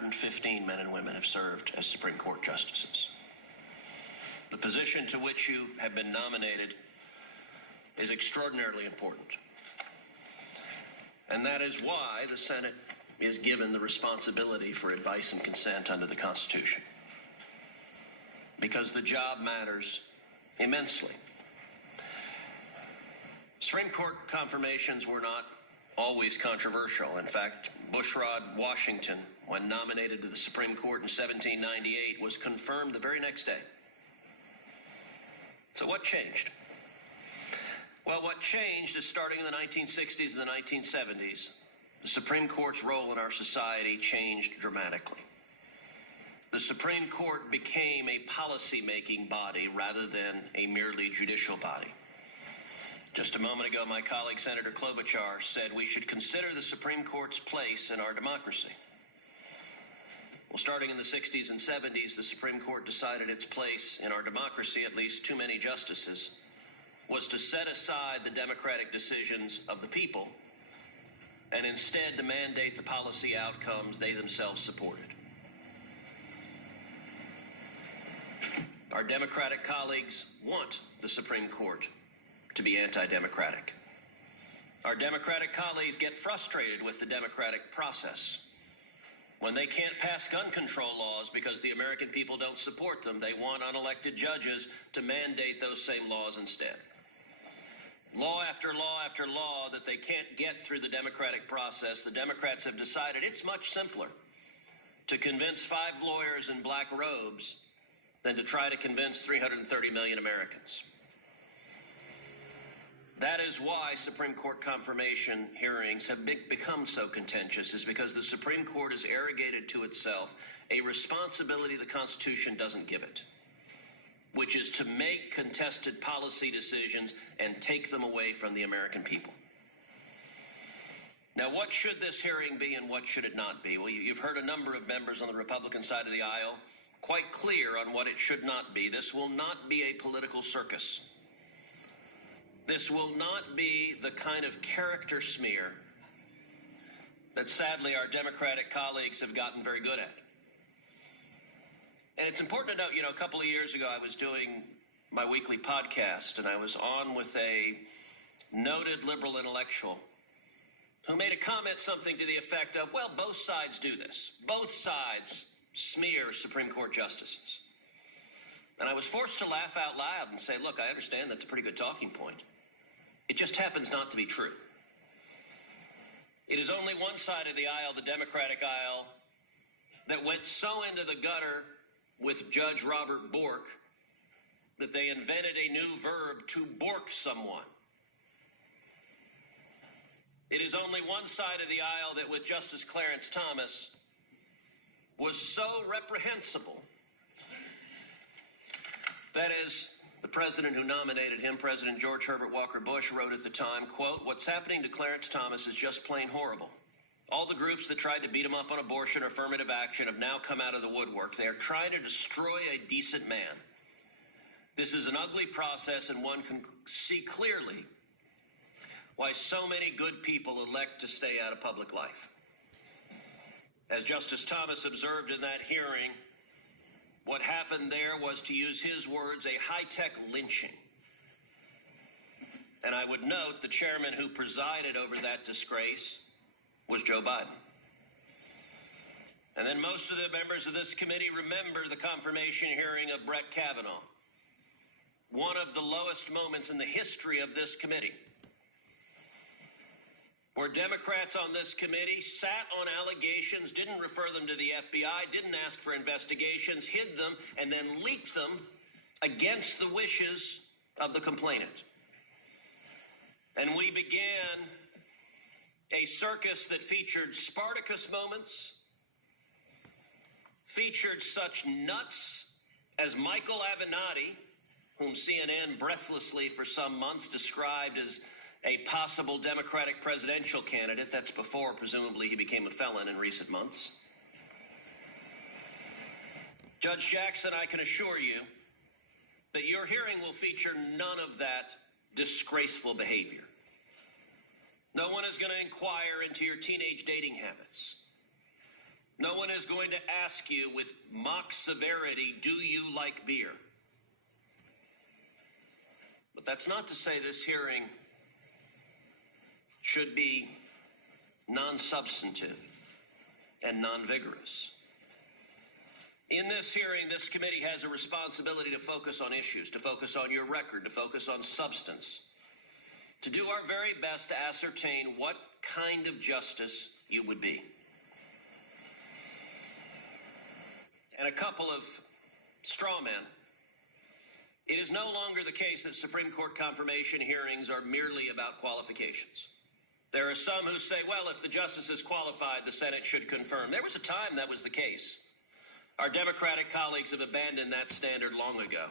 215 men and women have served as Supreme Court justices. The position to which you have been nominated is extraordinarily important. And that is why the Senate is given the responsibility for advice and consent under the Constitution. Because the job matters immensely. Supreme Court confirmations were not always controversial. In fact, Bushrod Washington, when nominated to the Supreme Court in 1798, was confirmed the very next day. So what changed? Well, what changed is starting in the 1960s and the 1970s, the Supreme Court's role in our society changed dramatically. The Supreme Court became a policy-making body rather than a merely judicial body. Just a moment ago, my colleague, Senator Klobuchar, said we should consider the Supreme Court's place in our democracy. Well, starting in the 60s and 70s, the Supreme Court decided its place in our democracy, at least too many justices, was to set aside the democratic decisions of the people and instead to mandate the policy outcomes they themselves supported. Our Democratic colleagues want the Supreme Court to be anti-democratic. Our Democratic colleagues get frustrated with the democratic process. When they can't pass gun control laws because the American people don't support them, they want unelected judges to mandate those same laws instead. Law after law after law that they can't get through the democratic process, the Democrats have decided it's much simpler to convince 5 lawyers in black robes than to try to convince 330 million Americans. That is why Supreme Court confirmation hearings have become so contentious, is because the Supreme Court has arrogated to itself a responsibility the Constitution doesn't give it, which is to make contested policy decisions and take them away from the American people. Now, what should this hearing be and what should it not be? Well, you've heard a number of members on the Republican side of the aisle quite clear on what it should not be. This will not be a political circus. This will not be the kind of character smear that sadly our Democratic colleagues have gotten very good at. And it's important to note, a couple of years ago I was doing my weekly podcast and I was on with a noted liberal intellectual who made a comment, something to the effect of, well, both sides do this. Both sides smear Supreme Court justices. And I was forced to laugh out loud and say, look, I understand that's a pretty good talking point. It just happens not to be true. It is only one side of the aisle, the Democratic aisle, that went so into the gutter with Judge Robert Bork that they invented a new verb, to bork someone. It is only one side of the aisle that with Justice Clarence Thomas was so reprehensible that is, the president who nominated him, President George Herbert Walker Bush, wrote at the time, quote, "What's happening to Clarence Thomas is just plain horrible. All the groups that tried to beat him up on abortion or affirmative action have now come out of the woodwork. They are trying to destroy a decent man. This is an ugly process, and one can see clearly why so many good people elect to stay out of public life." As Justice Thomas observed in that hearing, what happened there was, to use his words, a high-tech lynching. And I would note the chairman who presided over that disgrace was Joe Biden. And then most of the members of this committee remember the confirmation hearing of Brett Kavanaugh, one of the lowest moments in the history of this committee, where Democrats on this committee sat on allegations, didn't refer them to the FBI, didn't ask for investigations, hid them, and then leaked them against the wishes of the complainant. And we began a circus that featured Spartacus moments, featured such nuts as Michael Avenatti, whom CNN breathlessly for some months described as a possible Democratic presidential candidate. That's before, presumably, he became a felon in recent months. Judge Jackson, I can assure you that your hearing will feature none of that disgraceful behavior. No one is going to inquire into your teenage dating habits. No one is going to ask you with mock severity, do you like beer? But that's not to say this hearing should be non-substantive and non-vigorous. In this hearing, this committee has a responsibility to focus on issues, to focus on your record, to focus on substance, to do our very best to ascertain what kind of justice you would be. And a couple of straw men. It is no longer the case that Supreme Court confirmation hearings are merely about qualifications. There are some who say, well, if the justice is qualified, the Senate should confirm. There was a time that was the case. Our Democratic colleagues have abandoned that standard long ago.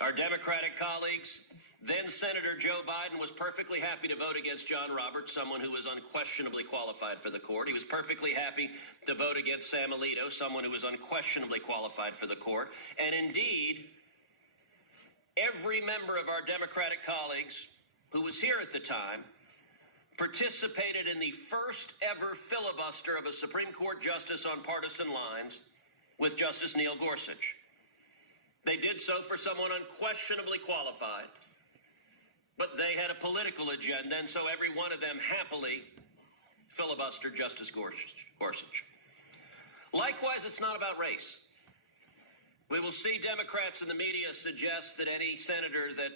Our Democratic colleagues, then Senator Joe Biden was perfectly happy to vote against John Roberts, someone who was unquestionably qualified for the court. He was perfectly happy to vote against Sam Alito, someone who was unquestionably qualified for the court. And indeed, every member of our Democratic colleagues who was here at the time participated in the first ever filibuster of a Supreme Court justice on partisan lines with Justice Neil Gorsuch. They did so for someone unquestionably qualified, but they had a political agenda, and so every one of them happily filibustered Justice Gorsuch. Likewise, it's not about race. We will see Democrats in the media suggest that any senator that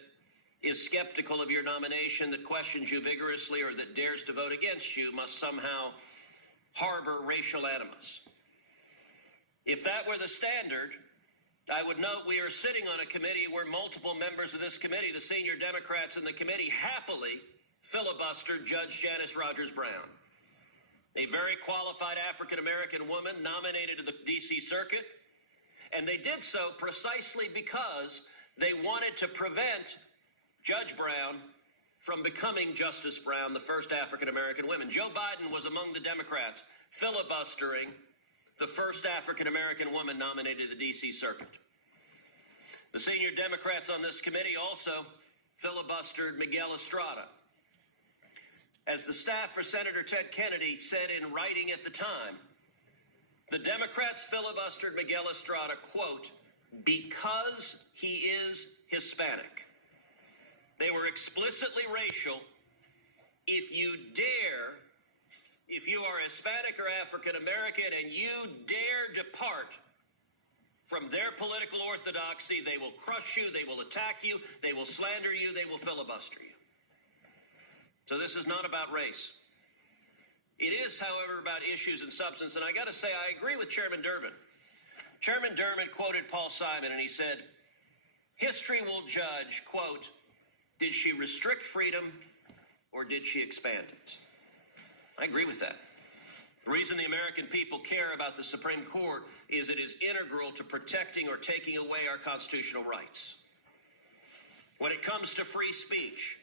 is skeptical of your nomination, that questions you vigorously, or that dares to vote against you must somehow harbor racial animus. If that were the standard, I would note we are sitting on a committee where multiple members of this committee, the senior Democrats in the committee, happily filibustered Judge Janice Rogers Brown, a very qualified African-American woman nominated to the D.C. Circuit, and they did so precisely because they wanted to prevent Judge Brown from becoming Justice Brown, the first African-American woman. Joe Biden was among the Democrats filibustering the first African-American woman nominated to the D.C. Circuit. The senior Democrats on this committee also filibustered Miguel Estrada. As the staff for Senator Ted Kennedy said in writing at the time, the Democrats filibustered Miguel Estrada, quote, because he is Hispanic. They were explicitly racial. If you are Hispanic or African American and you dare depart from their political orthodoxy, they will crush you, they will attack you, they will slander you, they will filibuster you. So this is not about race. It is, however, about issues and substance, and I got to say, I agree with Chairman Durbin. Chairman Durbin quoted Paul Simon, and he said, history will judge, quote, did she restrict freedom or did she expand it? I agree with that. The reason the American people care about the Supreme Court is it is integral to protecting or taking away our constitutional rights. When it comes to free speech,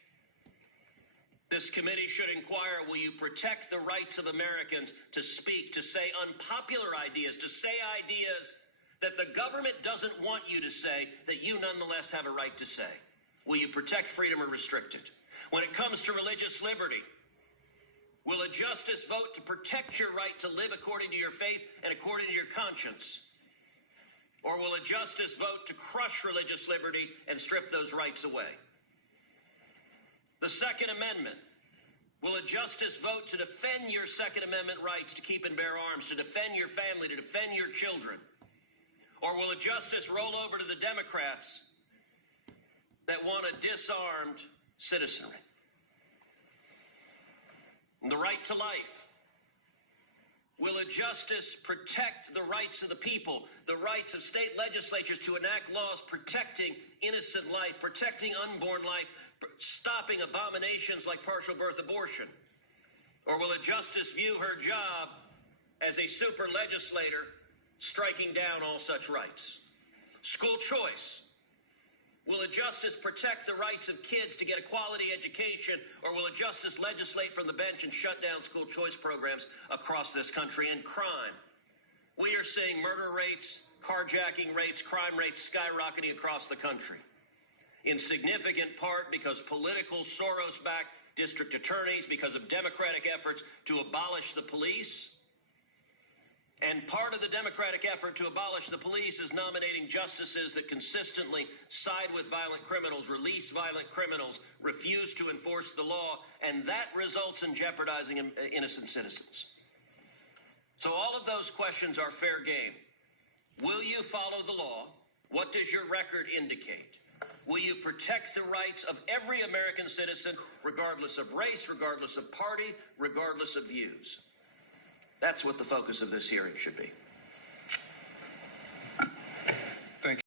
this committee should inquire, will you protect the rights of Americans to speak, to say unpopular ideas, to say ideas that the government doesn't want you to say, that you nonetheless have a right to say? Will you protect freedom or restrict it? When it comes to religious liberty, will a justice vote to protect your right to live according to your faith and according to your conscience? Or will a justice vote to crush religious liberty and strip those rights away? The Second Amendment, will a justice vote to defend your Second Amendment rights to keep and bear arms, to defend your family, to defend your children? Or will a justice roll over to the Democrats that want a disarmed citizenry? The right to life. Will a justice protect the rights of the people, the rights of state legislatures to enact laws protecting innocent life, protecting unborn life, stopping abominations like partial birth abortion? Or will a justice view her job as a super legislator striking down all such rights? School choice. Will a justice protect the rights of kids to get a quality education, or will a justice legislate from the bench and shut down school choice programs across this country? And crime. We are seeing murder rates, carjacking rates, crime rates skyrocketing across the country, in significant part because political Soros-backed district attorneys, because of Democratic efforts to abolish the police, And part of the Democratic effort to abolish the police is nominating justices that consistently side with violent criminals, release violent criminals, refuse to enforce the law, and that results in jeopardizing innocent citizens. So all of those questions are fair game. Will you follow the law? What does your record indicate? Will you protect the rights of every American citizen, regardless of race, regardless of party, regardless of views? That's what the focus of this hearing should be.